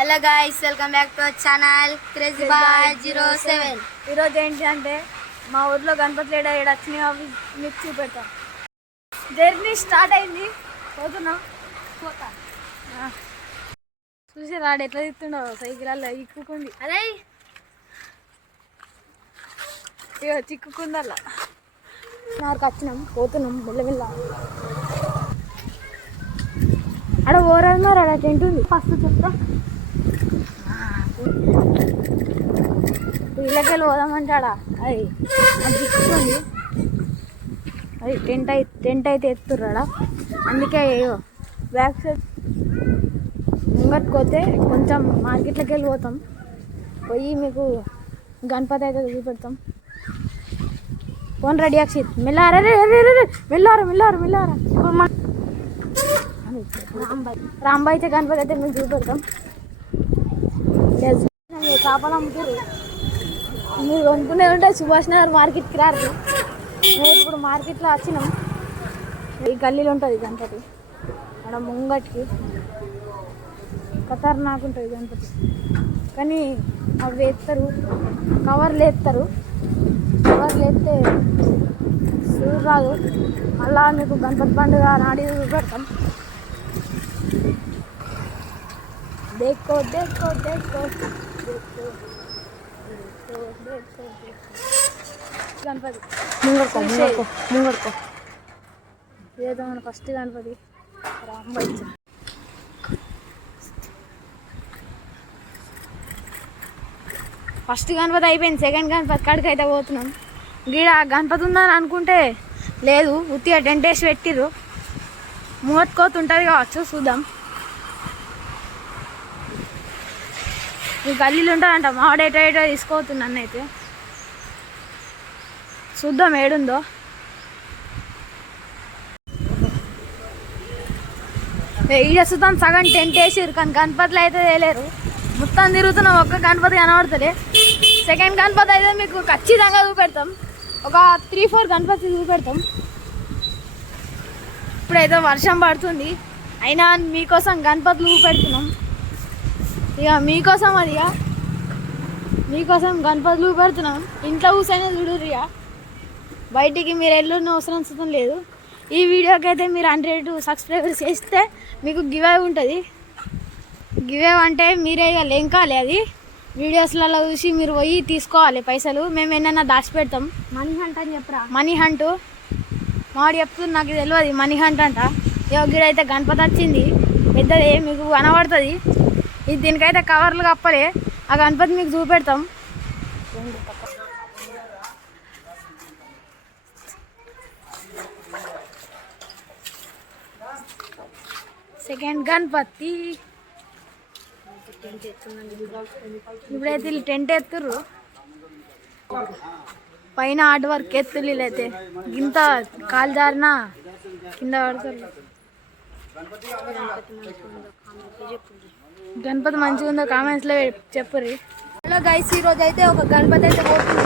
Hello guys, welcome back to our channel crazy boy 07. ఈరోజు ఏంటి అంటే మా ఊర్లో గణపతి లేడ వచ్చినాయి అవి మీకు చూపెడతాం. జర్నీ స్టార్ట్ అయింది, పోతున్నాం. చూసి రాడు ఎట్లా తిస్తుండవు సైకిల్ అలా ఇక్కుకుంది. అరే ఇక చిక్కుకుందల్లా నాకు వచ్చినాం, పోతున్నాం మెల్లమెల్ల. ఆడ ఓరన్నారు, ఆడ టెంట్ ఉంది. ఫస్ట్ చెప్తా ఇళ్ళకెళ్ళి పోదామంటాడా. అది అది చిక్కుతుంది. అది టెంట్ అయితే ఎత్తుర్రాడా. అందుకే బ్యాక్ సైడ్ ముంగట్టుకోతే కొంచెం మార్కెట్లోకి వెళ్ళి పోతాం. పోయి మీకు గణపతి అయితే చూపెడతాం. ఫోన్ రెడీ అక్షిత్ మెల్లారా మెల్లారా. రాంబాయి అయితే గణపతి అయితే మీకు చూపెడతాం. చేపలు అమ్ముతారు, మీరు కొనుక్కునేది ఉంటే సుభాష్ నగర్ మార్కెట్కి రారు. మేము ఇప్పుడు మార్కెట్లో వచ్చినాం. ఈ గల్లీలో ఉంటుంది గణపతి, మన ముంగటికి ఖతర్నాక్ ఉంటుంది గణపతి. కానీ అవి ఎత్తారు, కవర్లు ఎత్తారు. కవర్లు ఎత్తే సూర్ రాదు. మళ్ళా మీకు గణపతి పండుగ నాడి పెడతాం. देखो देखो देखो देखो देखो देखो గణపతి ముంగడుకో ఇదేదో మన ఫస్ట్ గణపతి రాంబాయి. ఫస్ట్ గణపతి అయిపోయింది, సెకండ్ గణపతి కాడికి అయితే పోతున్నాం. గీడ గణపతి ఉందని అనుకుంటే లేదు, ఉత్తిగా టెంట్ వేసి పెట్టిర్రు. మూగట్టుకోతుంటుంది కావచ్చు, చూద్దాం. ఈ గల్లీలు ఉంటుందంట, మావాడు ఏటో తీసుకోవచ్చు. నన్ను అయితే చూద్దాం ఏడుందో. ఈడేస్తాం సగం టెంట్ వేసిరు, కానీ గణపతిలో అయితే వేయలేరు. మొత్తం తిరుగుతున్నాం, ఒక్క గణపతి కనబడుతుంది. సెకండ్ గణపతి అయితే మీకు ఖచ్చితంగా చూపెడతాం. ఒక 3-4 గణపతి చూపెడతాం. ఇప్పుడైతే వర్షం పడుతుంది, అయినా మీకోసం గణపతులు చూపెడుతున్నాం. ఇక మీకోసం మీకోసం గణపతులు పెడుతున్నాం. ఇంట్లో కూర్చొని చూడరు. ఇక బయటికి మీరు వెళ్ళిన అవసరం లేదు. ఈ వీడియోకి అయితే మీరు 100 సబ్స్క్రైబర్స్ చేస్తే మీకు గివ్ ఉంటుంది. గివ్ అంటే మీరే ఇక లెంకాలి. అది వీడియోస్లలో చూసి మీరు పోయి తీసుకోవాలి పైసలు. మేము ఏమన్నా దాచిపెడతాం. మనీ హంట్ అని చెప్పరా? మనీ హంట్ మాడు చెప్తుంది, నాకు తెలియదు. మనీ హంట్ అంట. గిడైతే గణపతి వచ్చింది పెద్దది, మీకు కనబడుతుంది. ఇది దీనికైతే కవర్లు కప్పలే. ఆ గణపతి మీకు చూపెడతాం. సెకండ్ గణపతి ఇప్పుడైతే వీళ్ళు టెంట్ ఎత్తుర్రు. పైన హార్డ్ వర్క్ ఎత్తులు వీళ్ళైతే. ఇంత కాలు జారిన కింద పడతారు. గణపతి మంచిగా ఉందో కామెంట్స్లో చెప్పుర్రి. హలో గైస్, ఈరోజు అయితే ఒక గణపతి అయితే పోతుంది.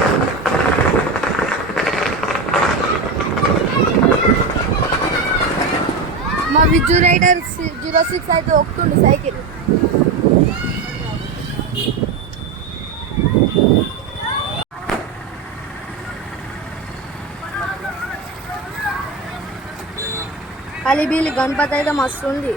మా విజు రైడర్ 06 అయితే ఒక్తుండు సైకిల్. అలిబీలి గణపతి అయితే మస్తు ఉంది.